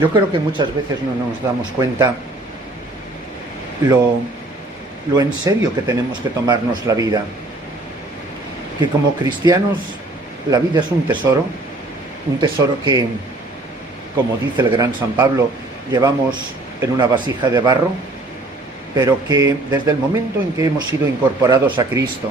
Yo creo que muchas veces no nos damos cuenta lo en serio que tenemos que tomarnos la vida. Que como cristianos la vida es un tesoro que, como dice el gran San Pablo, llevamos en una vasija de barro, pero que desde el momento en que hemos sido incorporados a Cristo,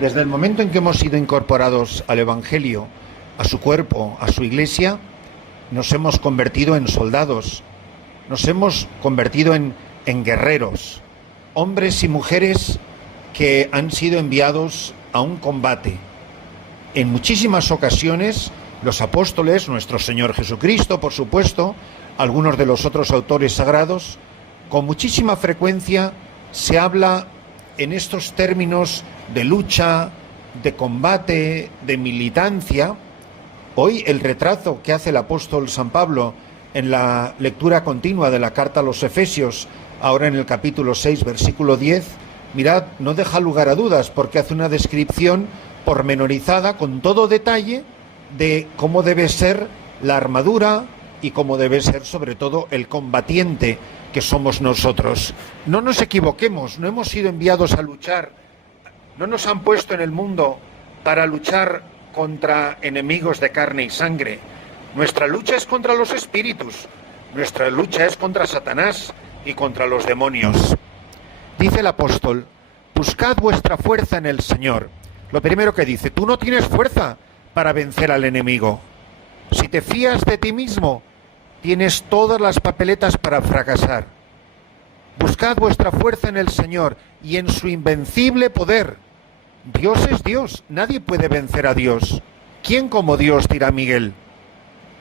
desde el momento en que hemos sido incorporados al Evangelio, a su cuerpo, a su iglesia, nos hemos convertido en soldados, nos hemos convertido en guerreros, hombres y mujeres que han sido enviados a un combate. En muchísimas ocasiones, los apóstoles, nuestro Señor Jesucristo, por supuesto, algunos de los otros autores sagrados, con muchísima frecuencia se habla en estos términos de lucha, de combate, de militancia. Hoy el retrato que hace el apóstol San Pablo en la lectura continua de la carta a los Efesios, ahora en el capítulo 6, versículo 10, mirad, no deja lugar a dudas, porque hace una descripción pormenorizada, con todo detalle, de cómo debe ser la armadura y cómo debe ser, sobre todo, el combatiente que somos nosotros. No nos equivoquemos, no hemos sido enviados a luchar, no nos han puesto en el mundo para luchar contra enemigos de carne y sangre. Nuestra lucha es contra los espíritus, nuestra lucha es contra Satanás y contra los demonios. Dice el apóstol, buscad vuestra fuerza en el Señor. Lo primero que dice, tú no tienes fuerza para vencer al enemigo. Si te fías de ti mismo, tienes todas las papeletas para fracasar. Buscad vuestra fuerza en el Señor y en su invencible poder. Dios es Dios, nadie puede vencer a Dios. ¿Quién como Dios, dirá Miguel?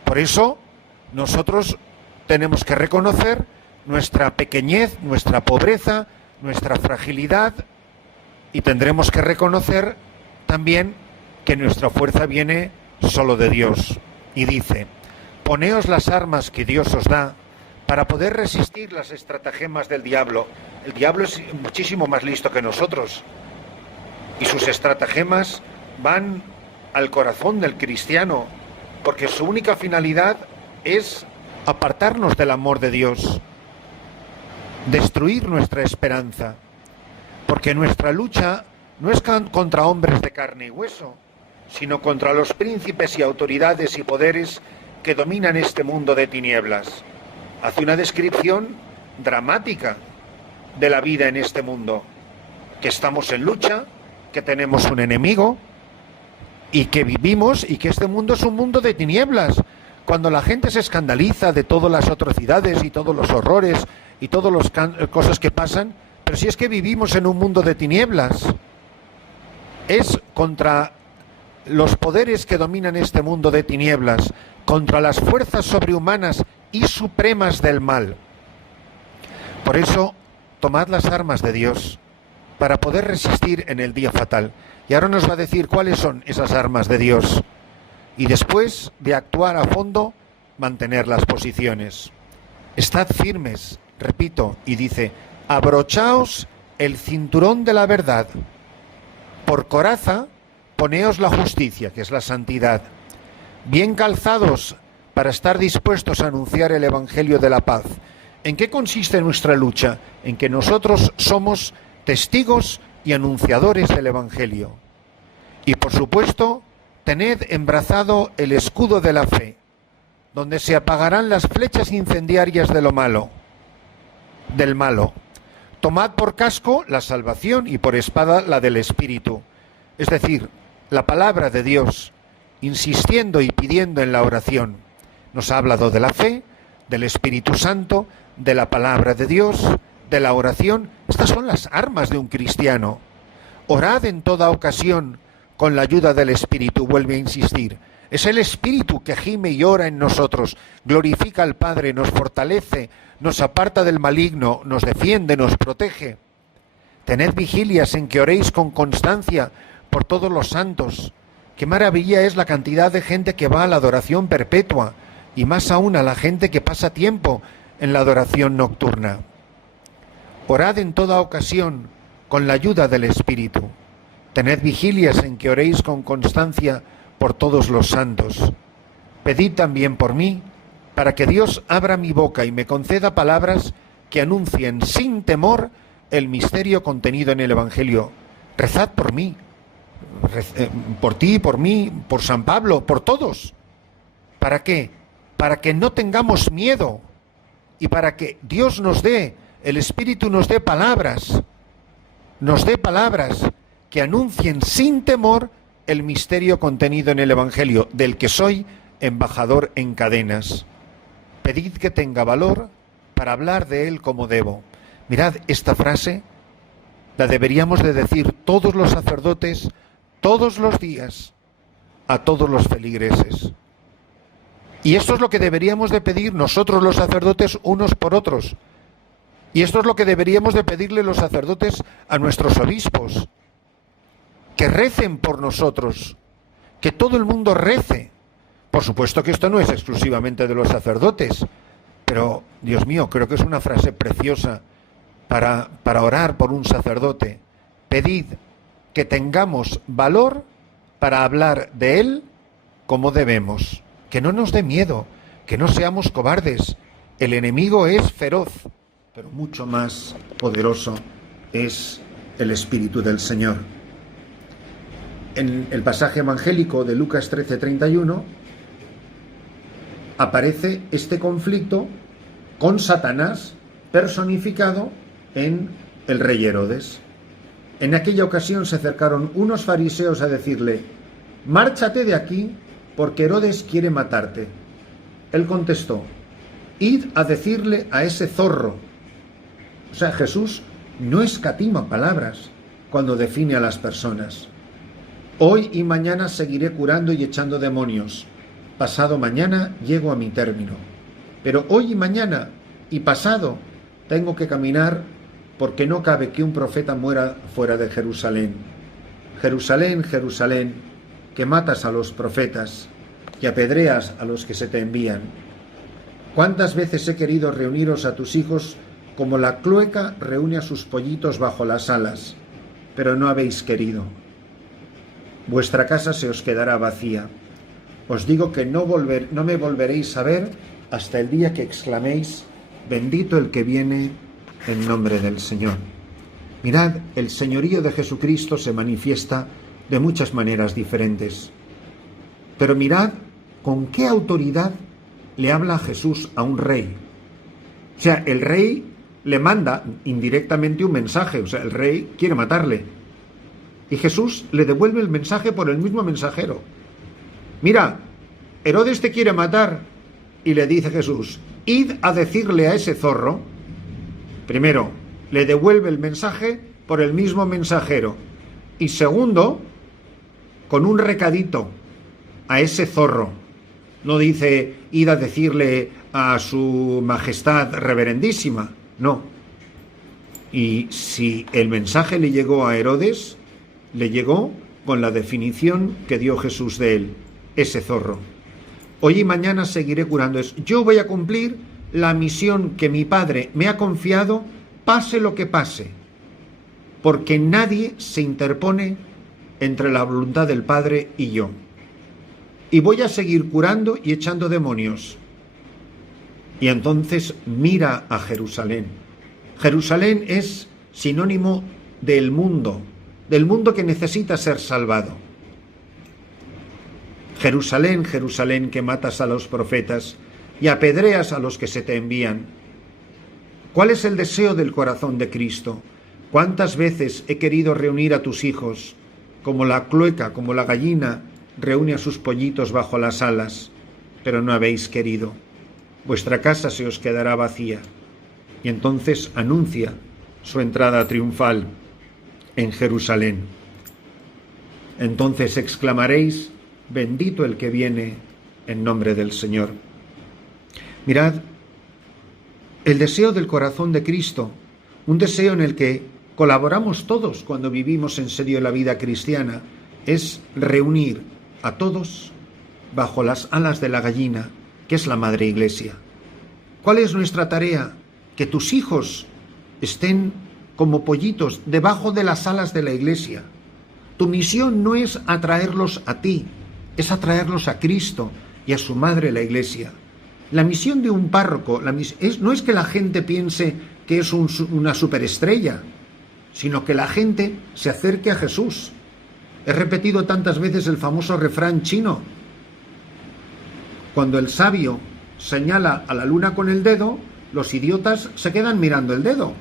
Por eso, nosotros tenemos que reconocer nuestra pequeñez, nuestra pobreza, nuestra fragilidad, y tendremos que reconocer también que nuestra fuerza viene solo de Dios. Y dice, poneos las armas que Dios os da para poder resistir las estratagemas del diablo. El diablo es muchísimo más listo que nosotros, y sus estratagemas van al corazón del cristiano, porque su única finalidad es apartarnos del amor de Dios, destruir nuestra esperanza, porque nuestra lucha no es contra hombres de carne y hueso, sino contra los príncipes y autoridades y poderes que dominan este mundo de tinieblas. Hace una descripción dramática de la vida en este mundo, que estamos en lucha, que tenemos un enemigo y que vivimos, y que este mundo es un mundo de tinieblas. Cuando la gente se escandaliza de todas las atrocidades y todos los horrores y todas las cosas que pasan, pero si es que vivimos en un mundo de tinieblas, es contra los poderes que dominan este mundo de tinieblas, contra las fuerzas sobrehumanas y supremas del mal. Por eso, tomad las armas de Dios para poder resistir en el día fatal. Y ahora nos va a decir cuáles son esas armas de Dios. Y después de actuar a fondo, mantener las posiciones. Estad firmes, repito, y dice, abrochaos el cinturón de la verdad. Por coraza, poneos la justicia, que es la santidad. Bien calzados para estar dispuestos a anunciar el Evangelio de la paz. ¿En qué consiste nuestra lucha? En que nosotros somos testigos y anunciadores del Evangelio. Y por supuesto, tened embrazado el escudo de la fe, donde se apagarán las flechas incendiarias de lo malo, del malo. Tomad por casco la salvación y por espada la del Espíritu, es decir, la palabra de Dios, insistiendo y pidiendo en la oración. Nos ha hablado de la fe, del Espíritu Santo, de la palabra de Dios, de la oración. Estas son las armas de un cristiano. Orad en toda ocasión con la ayuda del Espíritu, vuelve a insistir. Es el Espíritu que gime y ora en nosotros, glorifica al Padre, nos fortalece, nos aparta del maligno, nos defiende, nos protege. Tened vigilias en que oréis con constancia por todos los santos. Qué maravilla es la cantidad de gente que va a la adoración perpetua, y más aún a la gente que pasa tiempo en la adoración nocturna. Orad en toda ocasión con la ayuda del Espíritu. Tened vigilias en que oréis con constancia por todos los santos. Pedid también por mí, para que Dios abra mi boca y me conceda palabras que anuncien sin temor el misterio contenido en el Evangelio. Rezad por mí, por ti, por mí, por San Pablo, por todos. ¿Para qué? Para que no tengamos miedo y para que Dios nos dé, el Espíritu nos dé palabras que anuncien sin temor el misterio contenido en el Evangelio, del que soy embajador en cadenas. Pedid que tenga valor para hablar de él como debo. Mirad, esta frase la deberíamos de decir todos los sacerdotes, todos los días, a todos los feligreses. Y esto es lo que deberíamos de pedir nosotros los sacerdotes unos por otros. Y esto es lo que deberíamos de pedirle los sacerdotes a nuestros obispos. Que recen por nosotros, que todo el mundo rece. Por supuesto que esto no es exclusivamente de los sacerdotes, pero, Dios mío, creo que es una frase preciosa para orar por un sacerdote. Pedid que tengamos valor para hablar de él como debemos, que no nos dé miedo, que no seamos cobardes. El enemigo es feroz, pero mucho más poderoso es el Espíritu del Señor. En el pasaje evangélico de Lucas 13:31 aparece este conflicto con Satanás personificado en el rey Herodes. En aquella ocasión se acercaron unos fariseos a decirle: «Márchate de aquí, porque Herodes quiere matarte». Él contestó: «Id a decirle a ese zorro». O sea, Jesús no escatima palabras cuando define a las personas. «Hoy y mañana seguiré curando y echando demonios. Pasado mañana llego a mi término. Pero hoy y mañana y pasado tengo que caminar, porque no cabe que un profeta muera fuera de Jerusalén. Jerusalén, Jerusalén, que matas a los profetas y apedreas a los que se te envían. ¿Cuántas veces he querido reuniros a tus hijos como la clueca reúne a sus pollitos bajo las alas, pero no habéis querido? Vuestra casa se os quedará vacía. Os digo que no me volveréis a ver hasta el día que exclaméis: bendito el que viene en nombre del Señor». Mirad, el señorío de Jesucristo se manifiesta de muchas maneras diferentes. Pero mirad con qué autoridad le habla Jesús a un rey. O sea, el rey le manda indirectamente un mensaje, o sea, el rey quiere matarle. Y Jesús le devuelve el mensaje por el mismo mensajero. «Mira, Herodes te quiere matar». Y le dice Jesús: «Id a decirle a ese zorro». Primero, le devuelve el mensaje por el mismo mensajero. Y segundo, con un recadito a ese zorro. No dice: «Id a decirle a su majestad reverendísima». No. Y si el mensaje le llegó a Herodes, le llegó con la definición que dio Jesús de él: ese zorro. Hoy y mañana seguiré curando. Yo voy a cumplir la misión que mi Padre me ha confiado, pase lo que pase, porque nadie se interpone entre la voluntad del Padre y yo. Y voy a seguir curando y echando demonios. Y entonces mira a Jerusalén. Jerusalén es sinónimo del mundo que necesita ser salvado. Jerusalén, Jerusalén, que matas a los profetas y apedreas a los que se te envían. ¿Cuál es el deseo del corazón de Cristo? ¿Cuántas veces he querido reunir a tus hijos, como la clueca, como la gallina reúne a sus pollitos bajo las alas, pero no habéis querido? Vuestra casa se os quedará vacía. Y entonces anuncia su entrada triunfal en Jerusalén. Entonces exclamaréis: bendito el que viene en nombre del Señor. Mirad, el deseo del corazón de Cristo, un deseo en el que colaboramos todos cuando vivimos en serio la vida cristiana, es reunir a todos bajo las alas de la gallina, que es la Madre Iglesia. ¿Cuál es nuestra tarea? Que tus hijos estén como pollitos debajo de las alas de la Iglesia. Tu misión no es atraerlos a ti, es atraerlos a Cristo y a su Madre la Iglesia. La misión de un párroco no es que la gente piense que es una superestrella, sino que la gente se acerque a Jesús. He repetido tantas veces el famoso refrán chino. Cuando el sabio señala a la luna con el dedo, los idiotas se quedan mirando el dedo.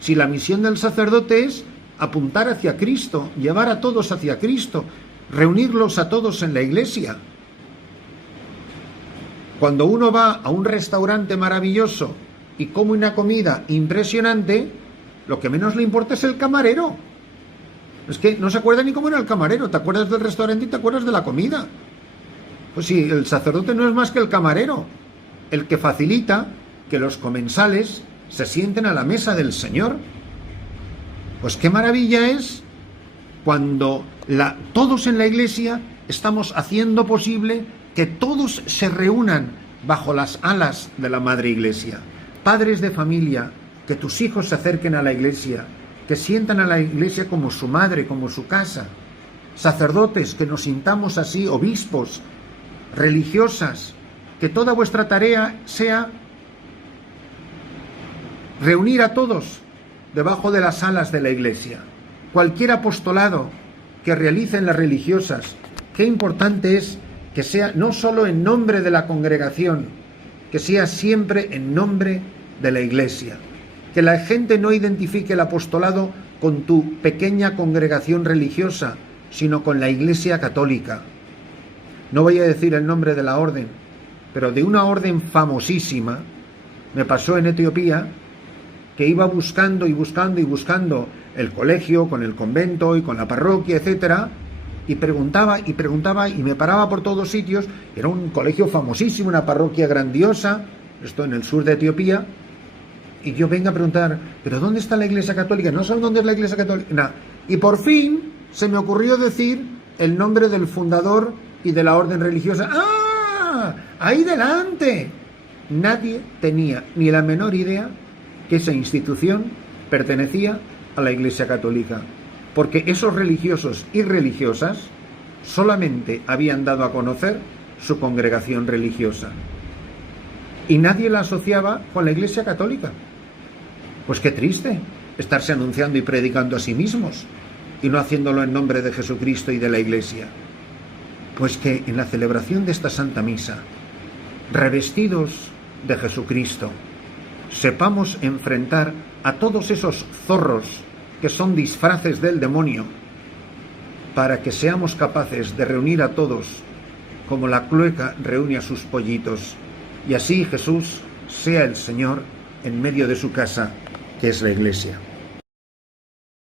Si la misión del sacerdote es apuntar hacia Cristo, llevar a todos hacia Cristo, reunirlos a todos en la iglesia. Cuando uno va a un restaurante maravilloso y come una comida impresionante, lo que menos le importa es el camarero. Es que no se acuerda ni cómo era el camarero, te acuerdas del restaurante y te acuerdas de la comida. Pues sí, el sacerdote no es más que el camarero, el que facilita que los comensales se sienten a la mesa del Señor. Pues qué maravilla es cuando todos en la iglesia estamos haciendo posible que todos se reúnan bajo las alas de la Madre Iglesia. Padres de familia, que tus hijos se acerquen a la iglesia, que sientan a la iglesia como su madre, como su casa. Sacerdotes, que nos sintamos así, obispos, religiosas, que toda vuestra tarea sea reunir a todos debajo de las alas de la iglesia. Cualquier apostolado que realicen las religiosas, qué importante es que sea no solo en nombre de la congregación, que sea siempre en nombre de la iglesia. Que la gente no identifique el apostolado con tu pequeña congregación religiosa, sino con la Iglesia católica. No voy a decir el nombre de la orden, pero de una orden famosísima, me pasó en Etiopía, que iba buscando y buscando y buscando el colegio, con el convento y con la parroquia, etcétera, y preguntaba y me paraba por todos sitios. Era un colegio famosísimo, una parroquia grandiosa, esto en el sur de Etiopía, y yo vengo a preguntar, ¿pero dónde está la Iglesia Católica? ¿No saben dónde es la Iglesia Católica? Nah. Y por fin se me ocurrió decir el nombre del fundador y de la orden religiosa. ¡Ah! ¡Ahí delante! Nadie tenía ni la menor idea que esa institución pertenecía a la Iglesia Católica, porque esos religiosos y religiosas solamente habían dado a conocer su congregación religiosa y nadie la asociaba con la Iglesia Católica. Pues qué triste estarse anunciando y predicando a sí mismos y no haciéndolo en nombre de Jesucristo y de la Iglesia. Pues que en la celebración de esta Santa Misa, revestidos de Jesucristo, sepamos enfrentar a todos esos zorros que son disfraces del demonio, para que seamos capaces de reunir a todos como la clueca reúne a sus pollitos, y así Jesús sea el Señor en medio de su casa, que es la Iglesia.